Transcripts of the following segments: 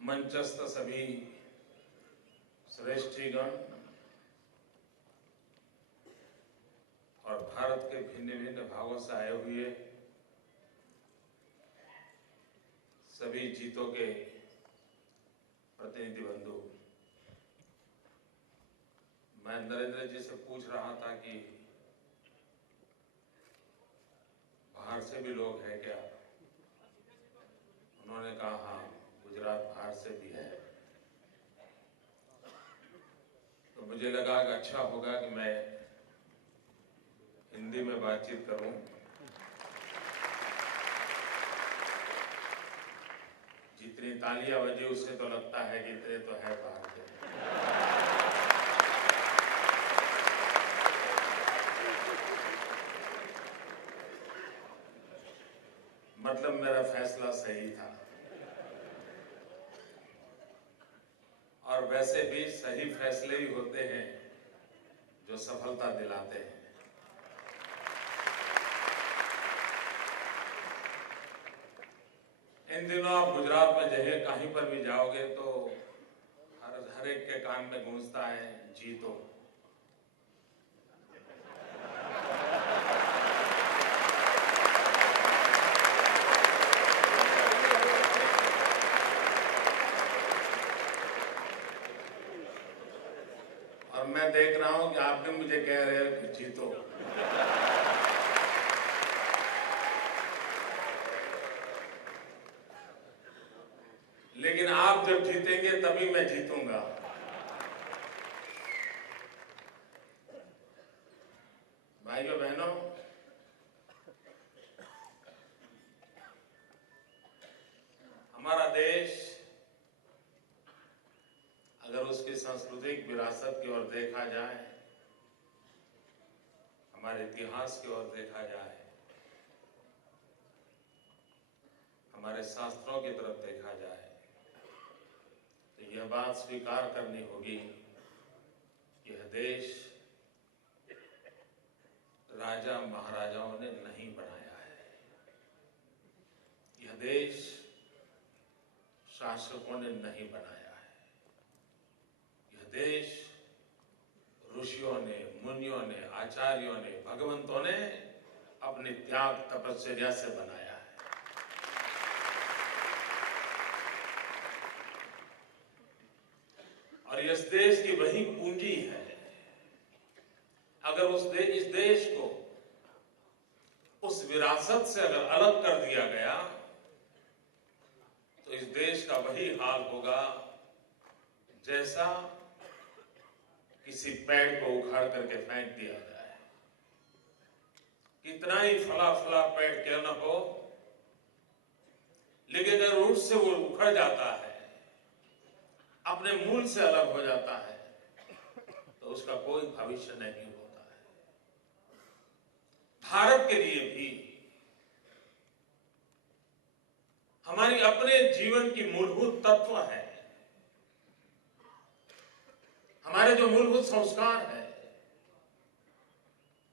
मंचस्थ सभी श्रेष्ठीगण और भारत के भिन्न भिन्न भागों से आए हुए सभी जीतों के प्रतिनिधि बंधु, मैं नरेंद्र जी से पूछ रहा था कि बाहर से भी लोग हैं क्या? उन्होंने कहा हाँ, गुजरात बाहर से भी है। तो मुझे लगा कि अच्छा होगा कि मैं हिंदी में बातचीत करूं। जितनी तालियां बजी उससे तो लगता है कि इतने तो है बाहर के। मतलब मेरा फैसला सही था, और वैसे भी सही फैसले ही होते हैं जो सफलता दिलाते हैं। इन दिनों आप गुजरात में जगह कहीं पर भी जाओगे तो हर एक के कान में गूंजता है जीतो। और मैं देख रहा हूं कि आप भी मुझे कह रहे हो कि जीतो। लेकिन आप जब जीतेंगे तभी मैं जीतूंगा। भाइयों बहनों, हमारा देश अगर उसकी सांस्कृतिक विरासत की ओर देखा जाए, हमारे इतिहास की ओर देखा जाए, हमारे शास्त्रों की तरफ देखा जाए, तो यह बात स्वीकार करनी होगी कि यह देश राजा महाराजाओं ने नहीं बनाया है। यह देश शासकों ने नहीं बनाया है। यह देश ऋषियों ने, मुनियों ने, आचार्यों ने, भगवंतों ने अपनी त्याग तपस्या से बनाया है। और इस देश की वही पूंजी है। अगर इस देश को उस विरासत से अगर अलग कर दिया गया तो इस देश का वही हाल होगा जैसा किसी पेड़ को उखाड़ करके फेंक दिया जाए। कितना ही फला फला पेड़ क्यों न हो, लेकिन अगर रूट से वो उखड़ जाता है, अपने मूल से अलग हो जाता है, तो उसका कोई भविष्य नहीं होता है। भारत के लिए भी हमारी अपने जीवन की मूलभूत तत्व है, हमारे जो मूलभूत संस्कार है,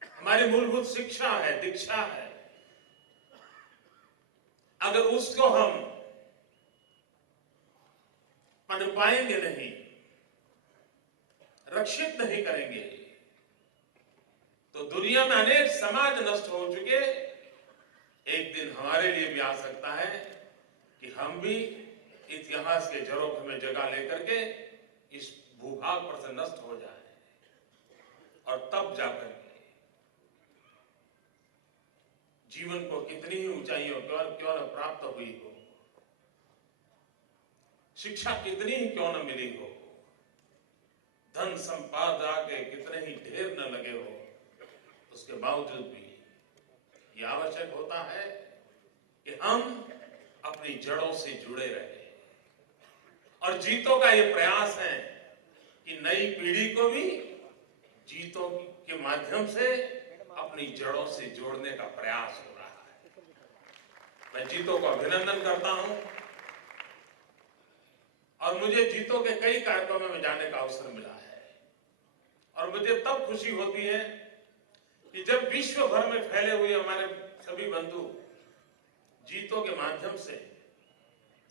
हमारी मूलभूत शिक्षा है, दीक्षा है, अगर उसको हम पाएंगे नहीं, रक्षित नहीं करेंगे, तो दुनिया में अनेक समाज नष्ट हो चुके एक दिन हमारे लिए भी आ सकता है कि हम भी इतिहास के झरोखे में जगह लेकर के इस भूभाग पर से नष्ट हो जाए, और तब जाकर के जीवन को कितनी ही ऊंचाइयों क्यों न प्राप्त हुई हो, शिक्षा कितनी ही क्यों न मिली हो, धन संपदा के कितने ही ढेर न लगे हो, उसके बावजूद भी यह आवश्यक होता है कि हम अपनी जड़ों से जुड़े रहे। और जीतों का यह प्रयास है कि नई पीढ़ी को भी जीतों के माध्यम से अपनी जड़ों से जोड़ने का प्रयास हो रहा है। मैं जीतों को अभिनंदन करता हूं, और मुझे जीतों के कई कार्यक्रमों में जाने का अवसर मिला है, और मुझे तब खुशी होती है कि जब विश्व भर में फैले हुए हमारे सभी बंधु जीतों के माध्यम से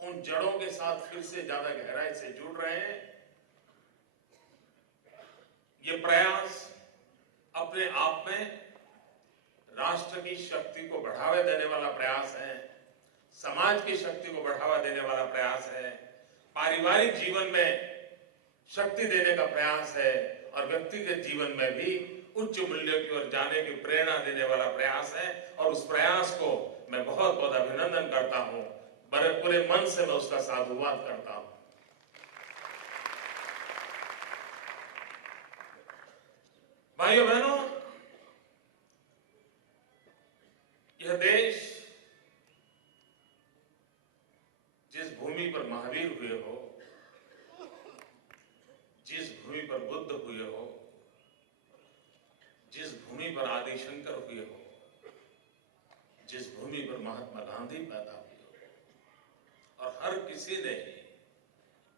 उन जड़ों के साथ फिर से ज्यादा गहराई से जुड़ रहे हैं। ये प्रयास अपने आप में राष्ट्र की शक्ति को बढ़ावा देने वाला प्रयास है, समाज की शक्ति को बढ़ावा देने वाला प्रयास है, पारिवारिक जीवन में शक्ति देने का प्रयास है और व्यक्तिगत जीवन में भी उच्च मूल्यों की ओर जाने की प्रेरणा देने वाला प्रयास है। और उस प्रयास को मैं बहुत बहुत अभिनंदन करता हूं, बड़े पूरे मन से मैं उसका साधुवाद करता हूं। भाइयों बहनों, यह देश जिस भूमि पर महावीर हुए हो, जिस भूमि पर बुद्ध हुए हो, जिस भूमि पर आदि शंकर हुए हो, जिस भूमि पर महात्मा गांधी पैदा हुए हो, और हर किसी ने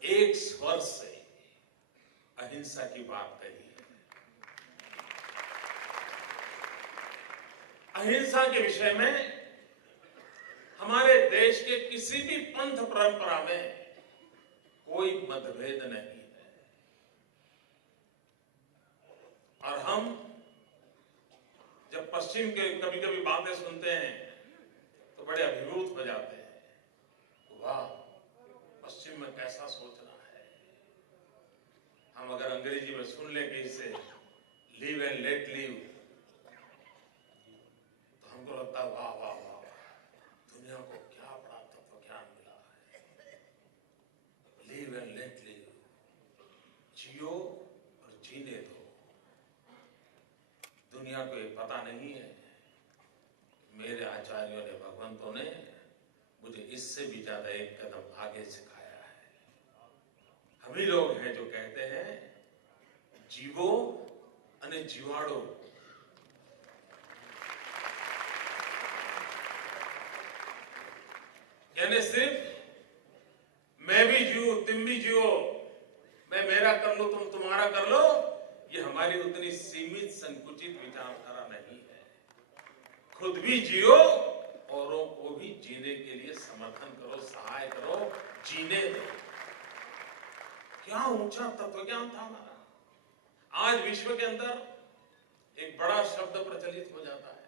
एक स्वर से अहिंसा की बात कही है। अहिंसा के विषय में हमारे देश के किसी भी पंथ परंपरा में कोई मतभेद नहीं है। और हम जब पश्चिम के कभी कभी बातें सुनते हैं तो बड़े अभिभूत हो जाते हैं, वाह, पश्चिम में कैसा सोचना है। हम अगर अंग्रेजी में सुन ले कि इसे लिव एंड लेट लिव, तो हमको लगता है वाह वाह वाह, दुनिया को क्या बड़ा तत्व ज्ञान मिला है। लिव एंड लेट लिव, जियो और जीने दो। दुनिया को ये पता नहीं है, मेरे आचार्यों ने, भगवंतों ने मुझे इससे भी ज्यादा एक कदम आगे सिखाया है। हम ही लोग हैं जो कहते हैं जीवो अने जीवाड़ो। यानी सिर्फ मैं भी जियो तुम भी जियो, मैं मेरा कर लो तुम तुम्हारा कर लो, ये हमारी उतनी सीमित संकुचित विचारधारा नहीं है। खुद भी जियो, औरों को भी जीने के लिए समर्थन करो, सहाय करो, जीने दो। क्या ऊंचा तत्वज्ञान था हमारा। आज विश्व के अंदर एक बड़ा शब्द प्रचलित हो जाता है,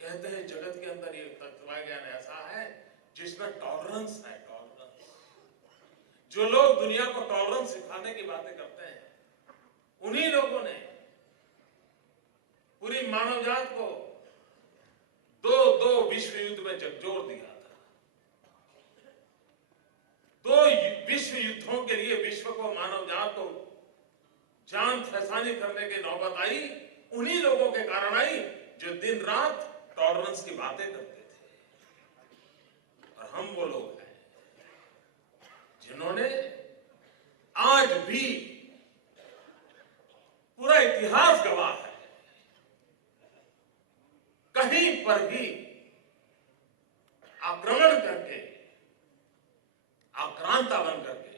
कहते हैं जगत के अंदर ये तत्वज्ञान ऐसा है जिसमें टॉलरेंस है। टॉलरेंस, जो लोग दुनिया को टॉलरेंस सिखाने की बातें करते हैं, उन्हीं लोगों ने पूरी मानव जात को दो विश्व युद्ध में झकझोर दिया था। 2 विश्व युद्धों के लिए विश्व को, मानव जात को जान फैसानी करने की नौबत आई, उन्हीं लोगों के कारण आई जो दिन रात टॉलरेंस की बातें करते थे। और हम वो लोग हैं जिन्होंने आज भी, पूरा इतिहास गवाह है, कहीं पर भी आक्रमण करके, आक्रांता बन करके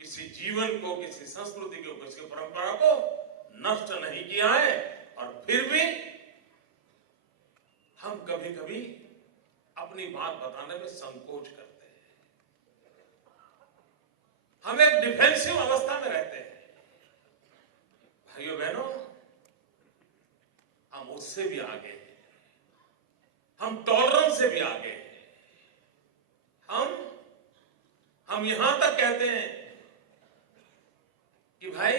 किसी जीवन को, किसी संस्कृति को, किसी परंपरा को नष्ट नहीं किया है। और फिर भी हम कभी कभी अपनी बात बताने में संकोच करते हैं। हम एक डिफेंसिव अवस्था में रहते हैं। भाइयों बहनों, हम उससे भी आगे हैं, हम टॉलरेंस से भी आगे हैं। हम यहां तक कहते हैं कि भाई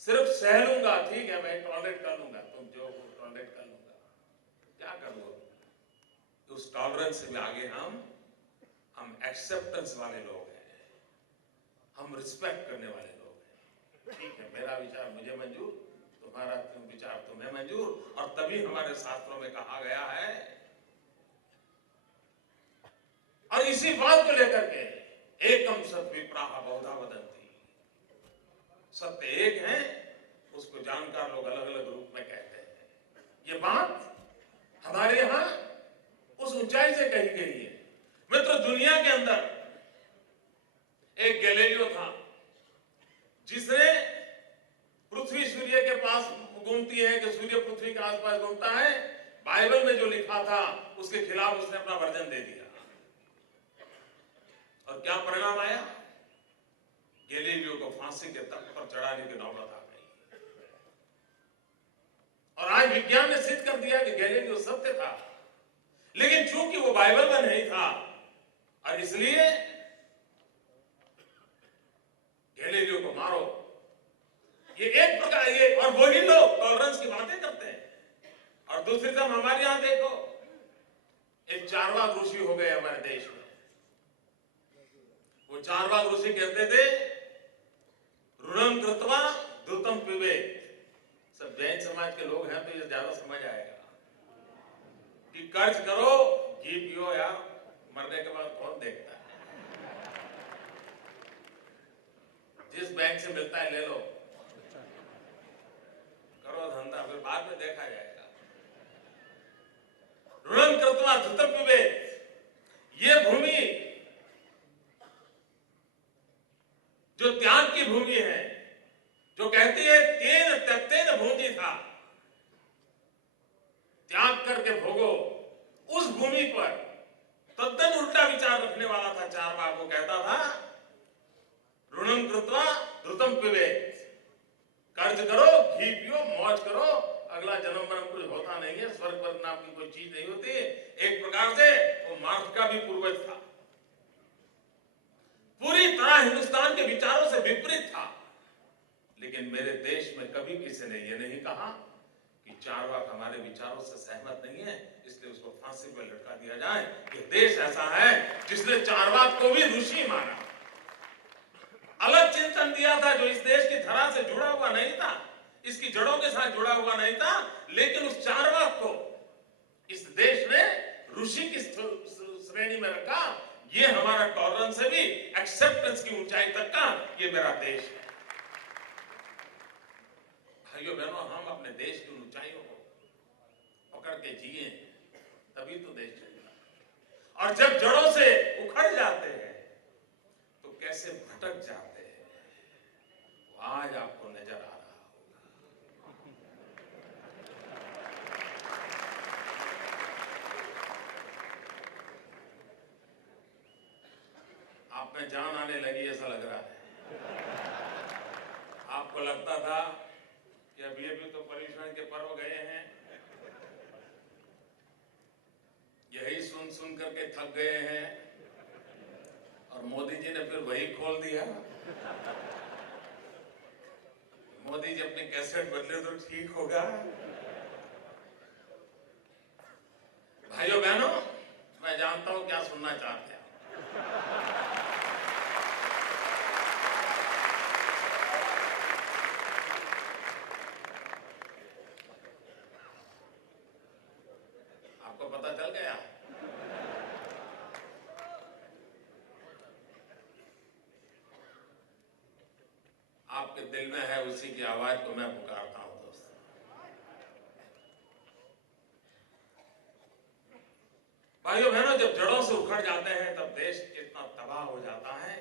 सिर्फ सह लूंगा, ठीक है, मैं टॉलरेट कर लूंगा, तुम जो हो टॉलरेट कर लूंगा, क्या करूंगा। उस टॉलरेंस से भी आगे हम एक्सेप्टेंस वाले लोग हैं, हम रिस्पेक्ट करने वाले लोग हैं। ठीक है, मेरा विचार मुझे मंजूर, तुम्हारा विचार तुम्हें मंजूर। और तभी हमारे शास्त्रों में कहा गया है, और इसी बात को लेकर के एकम सत विप्राह बहुधा वदन्ति, सत्य एक है, उसको जानकार लोग अलग अलग रूप में कहते हैं। ये बात हमारे यहां उस ऊंचाई से कही गई है। मित्र, दुनिया के अंदर एक गैलीलियो था जिसने पृथ्वी सूर्य के पास घूमती है कि सूर्य पृथ्वी के आसपास घूमता है, बाइबल में जो लिखा था उसके खिलाफ उसने अपना वर्जन दे दिया। और क्या परिणाम आया? गैलीलियो को फांसी के तख्त पर चढ़ाने की नौबत आ गई। और आज विज्ञान ने सिद्ध कर दिया कि गैलीलियो सत्य था, लेकिन चूंकि वो बाइबल में नहीं था और इसलिए गैलीलियो को मारो। ये एक प्रकार, ये और वही लोग टॉलरेंस की बातें करते हैं। और दूसरी तरफ हमारे यहां देखो, एक चारवाक ऋषि हो गए हमारे देश में। वो चारवाक ऋषि कहते थे ऋणम कृत्वा धृतम पिबेत। सब जैन समाज के लोग हैं तो ये ज्यादा समझ आएगा कि कर्ज करो घी पियो यार, मरने के बाद कौन देखता है। जिस बैंक से मिलता है ले लो, करो धंधा, फिर बाद में देखा जाएगा। ऋणम कृत्वा धृतम पिबेत, ये भूमि जो त्याग की भूमि है, जो कहती है तेन त्यक्तेन भूमि था, त्याग करके भोगो, उस भूमि पर तद्दन उल्टा विचार रखने वाला था चारवाक। वो कहता था ऋणम कृत्वा धृतम पिबेत, कर्ज करो घी पियो मौज करो, अगला जन्म मरण कुछ होता नहीं है, स्वर्ग पर नाम की कोई चीज नहीं होती। एक प्रकार से वो मार्क्स का भी पूर्वज था, पूरी तरह हिंदुस्तान के विचारों से विपरीत था। लेकिन मेरे देश में कभी किसी ने यह नहीं कहा कि चारवाक हमारे विचारों से सहमत नहीं है, इसलिए उसको फांसी पर लटका दिया जाए। ये देश ऐसा है जिसने चारवाक को भी ऋषि माना, अलग चिंतन दिया था, जो इस देश की धरा से जुड़ा हुआ नहीं था, इसकी जड़ों के साथ जुड़ा हुआ नहीं था, लेकिन उस चारवाक को इस देश ने ऋषि की श्रेणी में रखा। ये हमारा टॉलरेंस है भी, एक्सेप्टेंस की ऊंचाई तक का ये मेरा देश है। भाइयों बहनों, हम अपने देश की ऊंचाइयों को पकड़ के जिए तभी तो देश चलेगा। और जब जड़ों से उखड़ जाते हैं तो कैसे भटक जाते हैं, वो आज आपको नजर आ रहा होगा। आप में जान आने लगी ऐसा लग रहा है। आपको लगता था कि अभी अभी तो पर्युषण के पर्व गए हैं, यही सुन सुन करके थक गए हैं, और मोदी जी ने फिर वही खोल दिया। मोदी जी अपने कैसेट बदले तो ठीक होगा। भाइयों बहनों, मैं जानता हूं क्या सुनना चाहते हैं। आपको पता चल गया? आपके दिल में है उसी की आवाज को मैं पुकारता हूं दोस्तों। भाइयों बहनों, जब जड़ों से उखड़ जाते हैं तब देश कितना तबाह हो जाता है,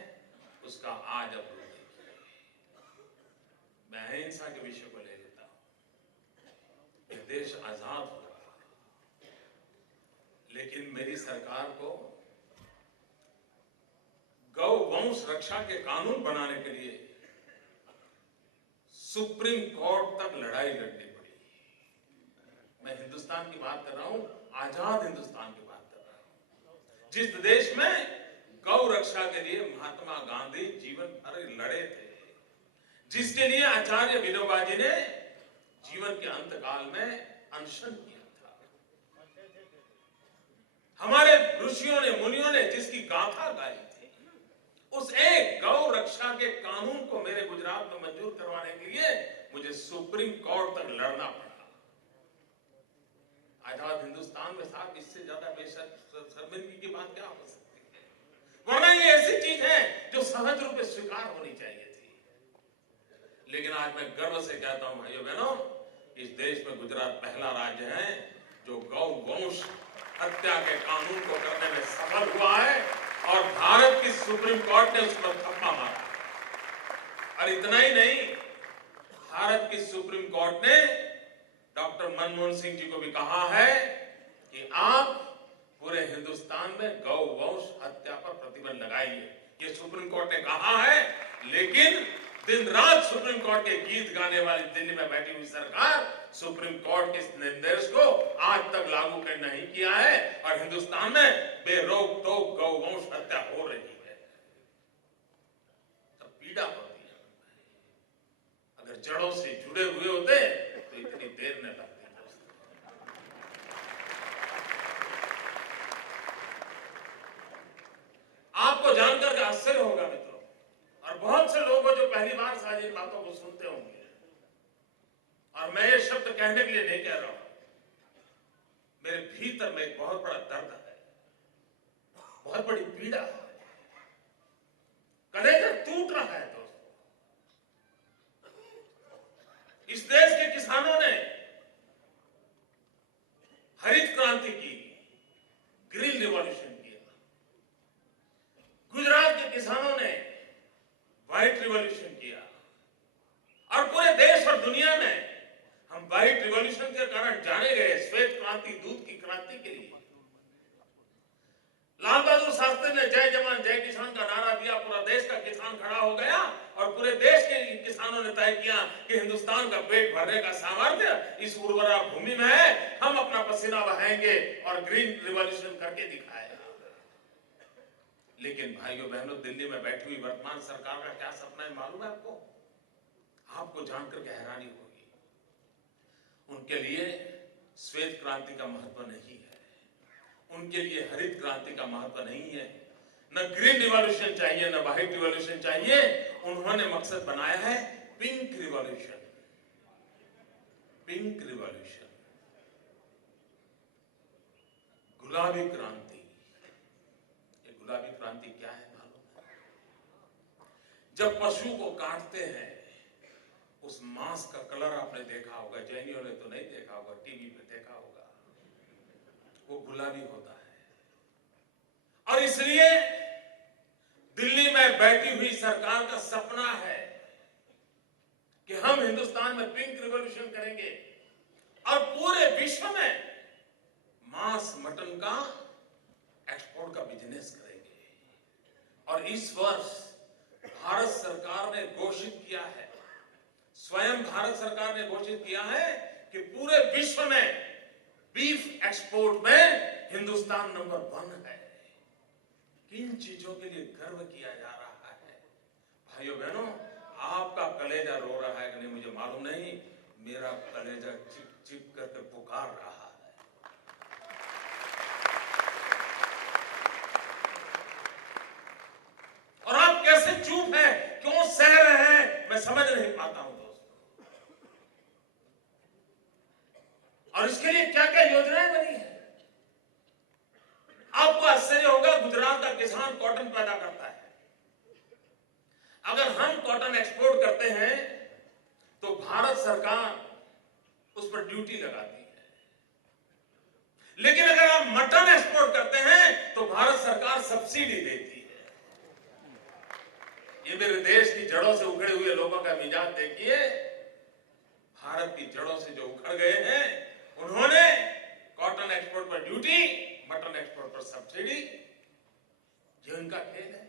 उसका आज अब रूप देखिए। मैं अहिंसा के विषय को ले लेता हूं। यह देश आजाद हुआ, लेकिन मेरी सरकार को गौ वंश रक्षा के कानून बनाने के लिए सुप्रीम कोर्ट तक लड़ाई लड़नी पड़ी। मैं हिंदुस्तान की बात कर रहा हूं, आजाद हिंदुस्तान की बात कर रहा हूं, जिस देश में गौ रक्षा के लिए महात्मा गांधी जीवन भर लड़े थे, जिसके लिए आचार्य विनोबा जी ने जीवन के अंतकाल में अनशन किया था। हमारे ऋषियों ने मुनियों ने जिसकी गाथा गाई थी, उस एक गौ रक्षा के कानून को मेरे गुजरात में मंजूर करवाने के लिए मुझे सुप्रीम कोर्ट तक लड़ना पड़ा। आजाद हिंदुस्तान में साहब इससे ज्यादा शर्मिंदगी की बात क्या हो सकती है? वरना ये ऐसी चीज है जो सहज रूप से स्वीकार होनी चाहिए थी। लेकिन आज मैं गर्व से कहता हूं भाइयों बहनों, इस देश में गुजरात पहला राज्य है जो गौ वंश हत्या के कानून को करने में सफल हुआ है, और भारत की सुप्रीम कोर्ट ने उस पर थप्पा मारा। और इतना ही नहीं, भारत की सुप्रीम कोर्ट ने डॉक्टर मनमोहन सिंह जी को भी कहा है कि आप पूरे हिंदुस्तान में गौ वंश हत्या पर प्रतिबंध लगाइए। ये सुप्रीम कोर्ट ने कहा है, लेकिन दिन रात सुप्रीम कोर्ट के गीत गाने वाली दिल्ली में बैठी हुई सरकार सुप्रीम कोर्ट के इस निर्देश को आज तक लागू कर नहीं किया है और हिंदुस्तान में बेरोक टोक गौ वंश हत्या हो रही है। तब पीड़ा होती है। अगर जड़ों से जुड़े हुए होते तो इतनी देर न लगती। आपको जानकर आश्चर्य होगा मित्रों, और बहुत से लोग जो पहली बार शायद इन बातों को सुनते होंगे, और मैं ये शब्द कहने के लिए नहीं कह रहा हूं, मेरे भीतर में एक बहुत बड़ा दर्द है, बहुत बड़ी पीड़ा है, कलेजा टूट रहा है दोस्तों। इस देश के किसानों ने हरित क्रांति की, ग्रीन रिवॉल्यूशन किया। गुजरात के किसानों ने व्हाइट रिवॉल्यूशन किया, और पूरे देश और दुनिया में हम व्हाइट रिवॉल्यूशन के कारण जाने गए, श्वेत क्रांति, दूध की क्रांति के लिए। लाल बहादुर शास्त्री ने जय जवान जय किसान का नारा दिया, पूरा देश का किसान खड़ा हो गया और पूरे देश के किसानों ने तय किया कि हिंदुस्तान का पेट भरने का सामर्थ्य इस उर्वरा भूमि में है, हम अपना पसीना बहाएंगे और ग्रीन रिवॉल्यूशन करके दिखाएगा। लेकिन भाइयों बहनों, दिल्ली में बैठी हुई वर्तमान सरकार का क्या सपना है मालूम है आपको? आपको जानकर के हैरानी होगी। उनके लिए श्वेत क्रांति का महत्व नहीं है, उनके लिए हरित क्रांति का महत्व नहीं है, न ग्रीन रिवॉल्यूशन चाहिए, न व्हाइट रिवॉल्यूशन चाहिए। उन्होंने मकसद बनाया है पिंक रिवॉल्यूशन। पिंक रिवॉल्यूशन, गुलाबी क्रांति। ये गुलाबी क्रांति क्या है मालूम है? जब पशु को काटते हैं, उस मांस का कलर आपने देखा होगा, जैनियों ने तो नहीं देखा होगा, टीवी पे देखा होगा, वो गुलाबी होता है। और इसलिए दिल्ली में बैठी हुई सरकार का सपना है कि हम हिंदुस्तान में पिंक रिवॉल्यूशन करेंगे और पूरे विश्व में मांस मटन का एक्सपोर्ट का बिजनेस करेंगे। और इस वर्ष भारत सरकार ने घोषित किया है, स्वयं भारत सरकार ने घोषित किया है कि पूरे विश्व में बीफ एक्सपोर्ट में हिंदुस्तान नंबर 1 है। किन चीजों के लिए गर्व किया जा रहा है? भाइयों बहनों, आपका कलेजा रो रहा है कि नहीं मुझे मालूम नहीं, मेरा कलेजा चिप चिप करके पुकार रहा है। और आप कैसे चुप हैं, क्यों सह रहे हैं, मैं समझ नहीं पाता हूं दोस्तों। और इसके लिए क्या क्या योजनाएं बनी है? आपको आश्चर्य होगा, गुजरात का किसान कॉटन पैदा करता है। अगर हम कॉटन एक्सपोर्ट करते हैं तो भारत सरकार उस पर ड्यूटी लगाती है, लेकिन अगर आप मटन एक्सपोर्ट करते हैं तो भारत सरकार सब्सिडी देती है। ये मेरे देश की जड़ों से उखड़े हुए लोगों का मिजाज देखिए। भारत की जड़ों से जो उखड़ गए हैं, उन्होंने कॉटन एक्सपोर्ट पर ड्यूटी, मटन एक्सपोर्ट पर सब्सिडी। ये उनका खेल है।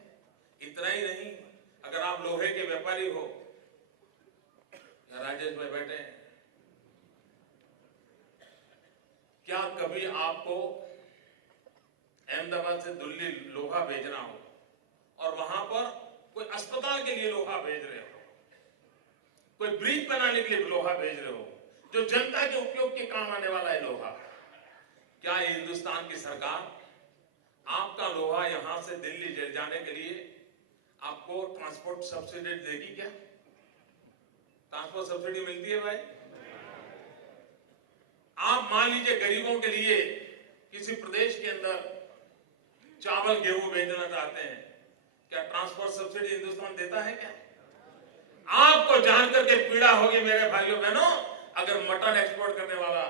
इतना ही नहीं, अगर आप लोहे के व्यापारी हो, या राजेश में बैठे हैं, क्या कभी आपको अहमदाबाद से दिल्ली लोहा भेजना हो और वहां पर कोई अस्पताल के लिए लोहा भेज रहे हो, कोई ब्रिज बनाने के लिए लोहा भेज रहे हो, जो जनता के उपयोग के काम आने वाला है लोहा, क्या ये हिंदुस्तान की सरकार आपका लोहा यहां से दिल्ली ले जाने के लिए आपको ट्रांसपोर्ट सब्सिडी देगी? क्या ट्रांसपोर्ट सब्सिडी मिलती है भाई? आप मान लीजिए गरीबों के लिए किसी प्रदेश के अंदर चावल गेहूं भेजना चाहते हैं, क्या ट्रांसपोर्ट सब्सिडी हिंदुस्तान देता है? क्या आपको जानकर के पीड़ा होगी मेरे भाइयों बहनों, अगर मटन एक्सपोर्ट करने वाला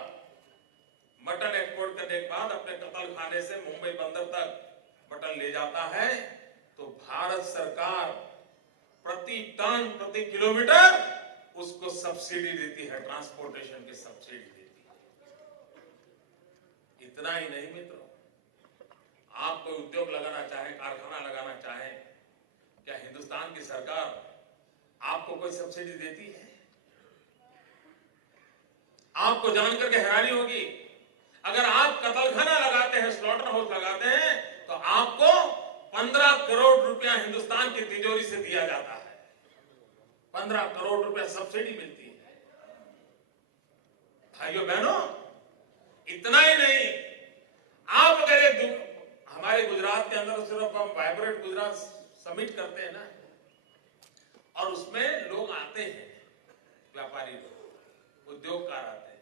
मटन एक्सपोर्ट करने के बाद अपने कतल खाने से मुंबई बंदर तक मटन ले जाता है, तो भारत सरकार प्रति टन प्रति किलोमीटर उसको सब्सिडी देती है, ट्रांसपोर्टेशन की सब्सिडी देती है। इतना ही नहीं मित्रों, आप कोई उद्योग लगाना चाहें, कारखाना लगाना चाहें, क्या हिंदुस्तान की सरकार आपको कोई सब्सिडी देती है? आपको जानकर के हैरानी होगी, अगर आप कतलखाना लगाते हैं, स्लॉटर हाउस लगाते हैं, तो आपको 15 करोड़ रुपया हिंदुस्तान की तिजोरी से दिया जाता है। 15 करोड़ रुपया सब्सिडी मिलती है। भाइयों बहनों, इतना ही नहीं, आप अगर हमारे गुजरात के अंदर सिर्फ हम वाइब्रेंट गुजरात समिट करते हैं ना, और उसमें लोग आते हैं, व्यापारी लोग, उद्योगकार आते हैं।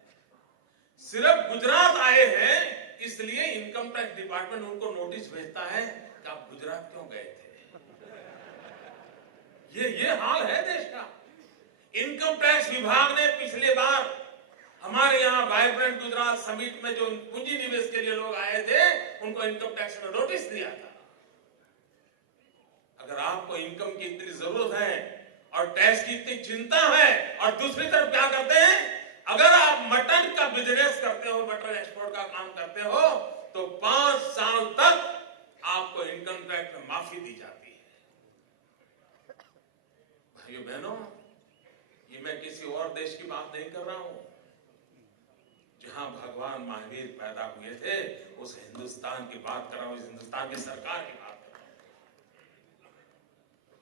सिर्फ गुजरात आए हैं इसलिए इनकम टैक्स डिपार्टमेंट उनको नोटिस भेजता है कि आप गुजरात क्यों गए थे। ये हाल है देश का। इनकम टैक्स विभाग ने पिछले बार हमारे यहाँ वाइब्रेंट गुजरात समिट में जो पूंजी निवेश के लिए लोग आए थे, उनको इनकम टैक्स ने नोटिस दिया था। अगर आपको इनकम की इतनी जरूरत है और टैक्स की इतनी चिंता है, और दूसरी तरफ क्या करते हैं, अगर आप मटन का बिजनेस करते हो, मटन एक्सपोर्ट का काम करते हो, तो 5 साल तक आपको इनकम टैक्स में माफी दी जाती है। भाइयों बहनों, ये मैं किसी और देश की बात नहीं कर रहा हूं। जहां भगवान महावीर पैदा हुए थे, उस हिंदुस्तान की बात कर रहा हूं, इस हिंदुस्तान की सरकार की बात कर रहा हूं।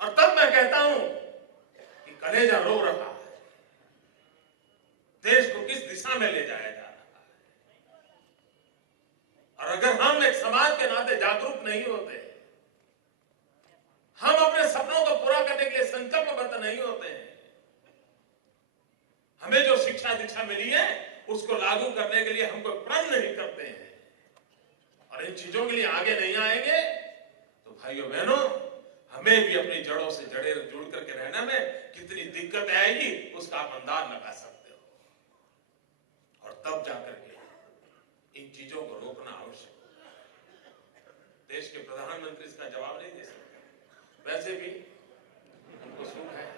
और तब मैं कहता हूं कि कलेजा रो रहा है, देश को किस दिशा में ले जाया जा रहा है। और अगर हम एक समाज के नाते जागरूक नहीं होते, हम अपने सपनों को पूरा करने के लिए संकल्पबद्ध नहीं होते हैं, हमें जो शिक्षा दीक्षा मिली है उसको लागू करने के लिए हम कोई प्रण नहीं करते हैं, और इन चीजों के लिए आगे नहीं आएंगे, तो भाइयों बहनों, हमें भी अपनी जड़ों से जुड़ करके रहने में कितनी दिक्कत आएगी उसका आप अंदाज लगा सकते हो। और तब जाकर के इन चीजों को रोकना आवश्यक है। देश के प्रधानमंत्री इसका जवाब नहीं दे सकते, वैसे भी उनको सुख है।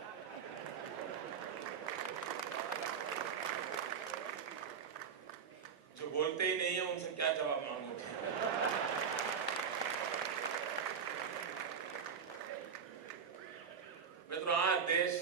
जो बोलते ही नहीं है उनसे क्या जवाब मांगोगे। मित्रों, आज देश